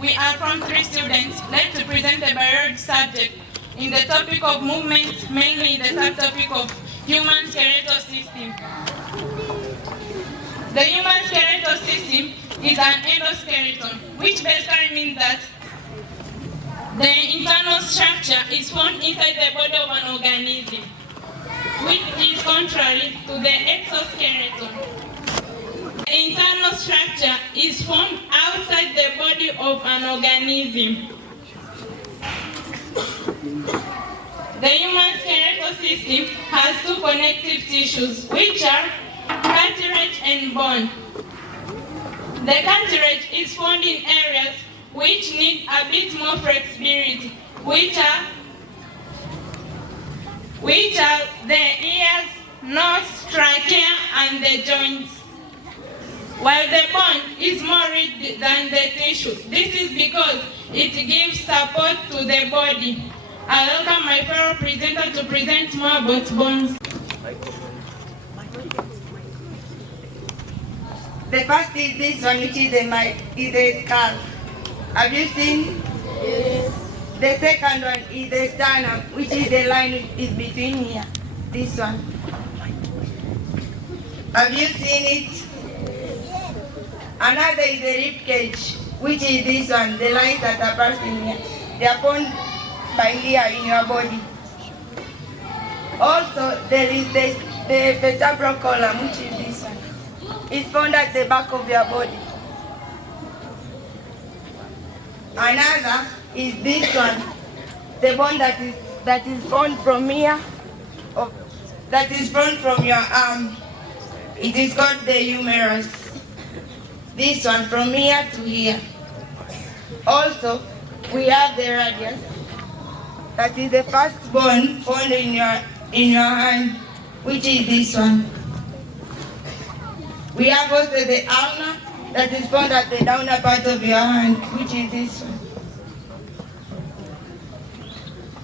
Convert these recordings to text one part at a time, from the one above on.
we are from 3 students led to present a biology subject in the topic of movement, mainly the subtopic of human skeletal system. The human skeletal system is an endoskeleton, which basically means that the internal structure is found inside the body of an organism, which is contrary to the exoskeleton. The internal structure is found outside the body of an organism. The human skeletal system has 2 connective tissues, which are cartilage and bone. The cartilage is found in areas which need a bit more flexibility, which are the ears, nose, trachea, and the joints. While the bone is more rigid than the tissue. This is because it gives support to the body. I welcome my fellow presenter to present more about bones. The first is this one, which is the skull. Have you seen? Yes. The second one is the sternum, which is the line which is between here. This one. Have you seen it? Another is the rib cage, which is this one, the lines that are passing here. They are found by here in your body. Also, there is the vertebral column, which is this one. It's found at the back of your body. Another is this one, the bone that is found from here, that is found from your arm. It is called the humerus. This one from here to here. Also, we have the radius. That is the first bone found in your hand, which is this one. We have also the ulna that is found at the downer part of your hand, which is this one.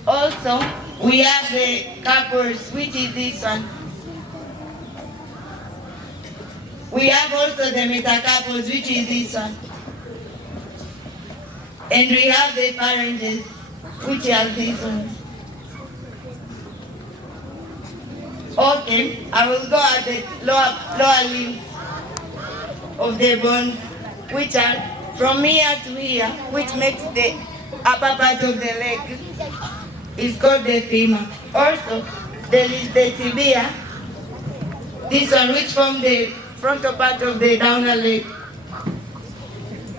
Also, we have the carpals, which is this one. We have also the metacarpals, which is this one. And we have the phalanges, which are these ones. Okay, I will go at the lower limbs of the bones, which are from here to here, which makes the upper part of the leg. It's called the femur. Also, there is the tibia, this one, which forms the frontal part of the downer leg.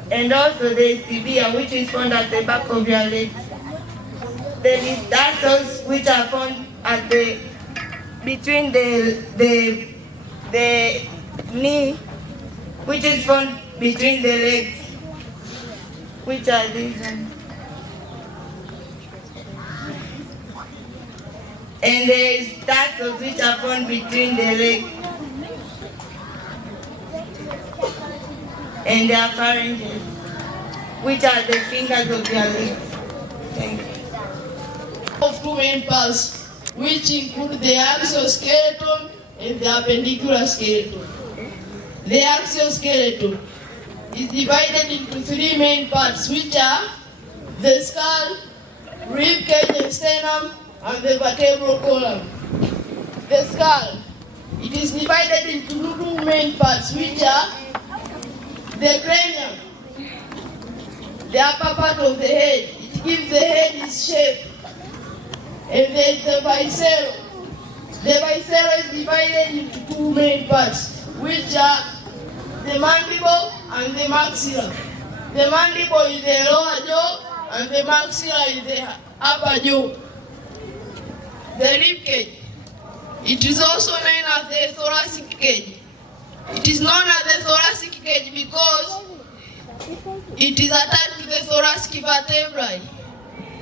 And also there is tibia, which is found at the back of your leg. There is tarsals, which are found at between the knee, which is found between the legs, which are these ones. And there is tarsals, which are found between the legs. And there are phalanges, which are the fingers of your legs. Thank you. Of 2 main parts, which include the axial skeleton and the appendicular skeleton. The axial skeleton is divided into 3 main parts, which are the skull, rib cage and sternum, and the vertebral column. The skull, it is divided into 2 main parts, which are the cranium, the upper part of the head. It gives the head its shape. And then the viscera. The viscera is divided into 2 main parts, which are the mandible and the maxilla. The mandible is the lower jaw, and the maxilla is the upper jaw. The rib cage. It is also known as the thoracic cage. It is known as the thoracic cage because it is attached to the thoracic vertebrae.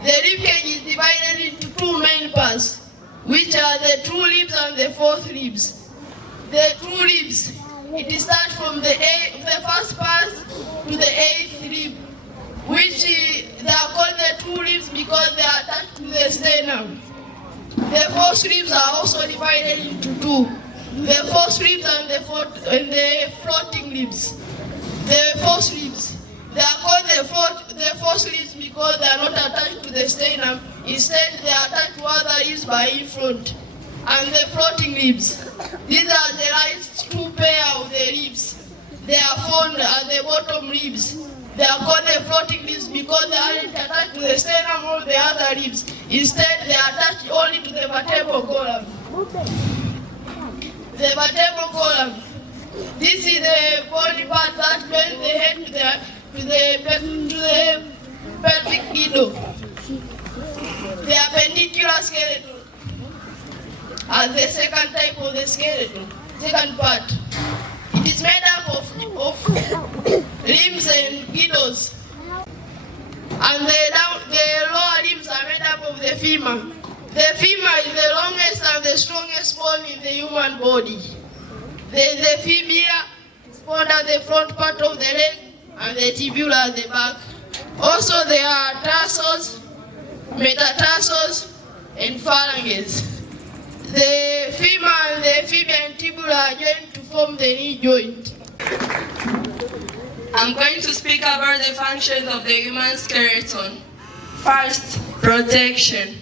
The rib cage is divided into 2 main parts, which are the true ribs and the fourth ribs. The true ribs, it starts from the first part to the 8th rib, which they are called the true ribs because they are attached to the sternum. The fourth ribs are also divided into 2. The fourth ribs and the floating ribs. The fourth ribs, They are called the false ribs because they are not attached to the sternum. Instead, they are attached to other ribs by in front. And the floating ribs. These are the right two pair of the ribs. They are found at the bottom ribs. They are called the floating ribs because they aren't attached to the sternum or the other ribs. Instead, they are attached only to the vertebral column. The vertebral column. This is the body part that bends the head to the pelvic girdle. The appendicular skeleton. And the second type of the skeleton, second part. It is made up of limbs and girdles. And the lower limbs are made up of the femur. The femur is the longest and the strongest bone in the human body. The fibula is found at the front part of the leg and the tibula at the back. Also there are tarsals, metatarsals, and phalanges. The femur and the fibula and tibula are joined to form the knee joint. I'm going to speak about the functions of the human skeleton. First, protection.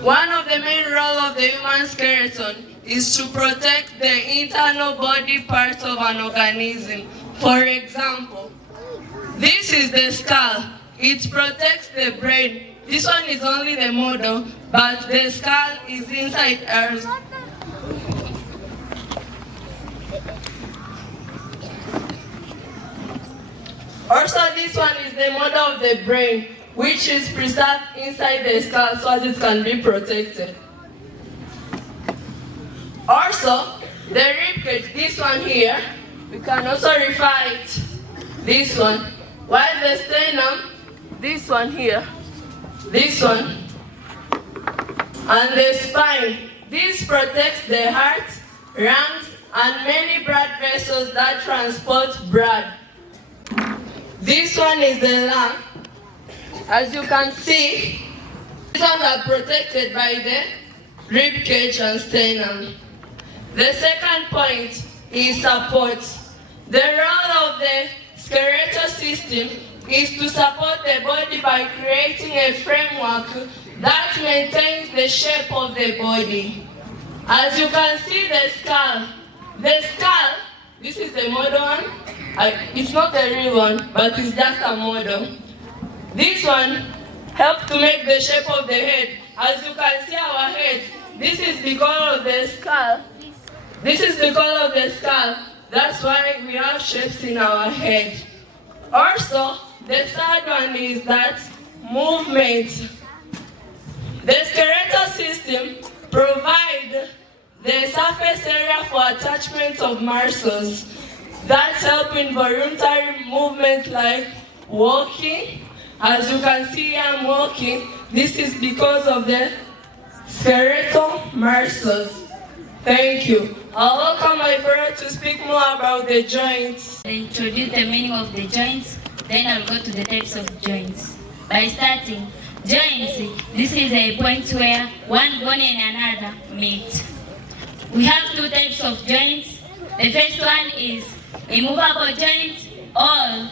One of the main roles of the human skeleton is to protect the internal body parts of an organism. For example, this is the skull. It protects the brain. This one is only the model, but the skull is inside ours. Also, this one is the model of the brain, which is preserved inside the skull so as it can be protected. Also, the ribcage, this one here, we can also refer it, this one. While the sternum, this one here, this one, and the spine. This protects the heart, lungs, and many blood vessels that transport blood. This one is the lung. As you can see, these ones are protected by the rib cage and sternum. The second point is support. The role of the skeletal system is to support the body by creating a framework that maintains the shape of the body. As you can see the skull, this is the model one. It's not the real one, but it's just a model. This one helps to make the shape of the head. As you can see our heads, this is because of the skull. This is because of the skull. That's why we have shapes in our head. Also, the third one is that movement. The skeletal system provides the surface area for attachment of muscles that help in voluntary movement like walking. As you can see, I'm walking. This is because of the skeletal muscles. Thank you. I'll welcome my brother to speak more about the joints. I introduce the meaning of the joints, then I'll go to the types of joints. By starting, joints, this is a point where one bone and another meet. We have two types of joints. The first one is immovable joint or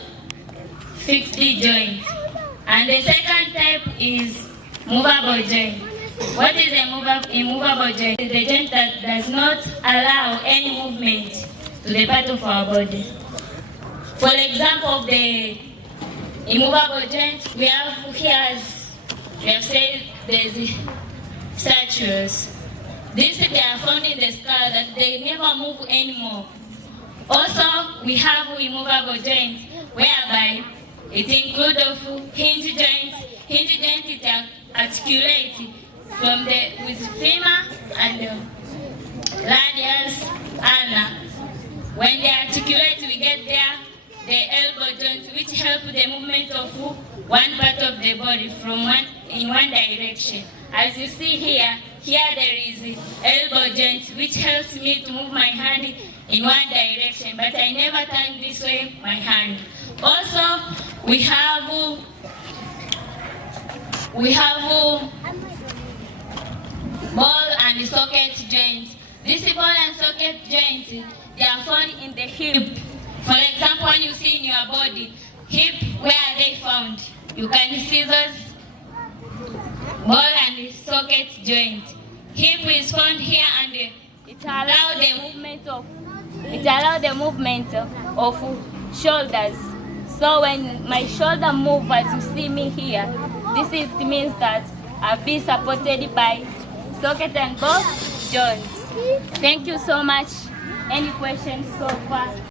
fixed joint. And the second type is movable joint. What is a immovable joint? It's the joint that does not allow any movement to the part of our body. For example, of the immovable joint, we have here, as we have said, there's statues. These they are found in the skull that they never move anymore. Also, we have immovable joints whereby it includes hinge joints. Hinge joints it articulate from with femur and radius ulna. When they articulate, we get there the elbow joint, which help the movement of one part of the body in one direction. As you see here there is elbow joint, which helps me to move my hand in one direction, but I never turn this way my hand. Also, we have ball and socket joints. These ball and socket joints, they are found in the hip. For example, when you see in your body, Hip, where are they found? You can see those ball and socket joint. Hip is found here and it allows the movement of shoulders. So when my shoulder moves, as you see me here, it means that I've been supported by socket and ball joints. Thank you so much. Any questions so far?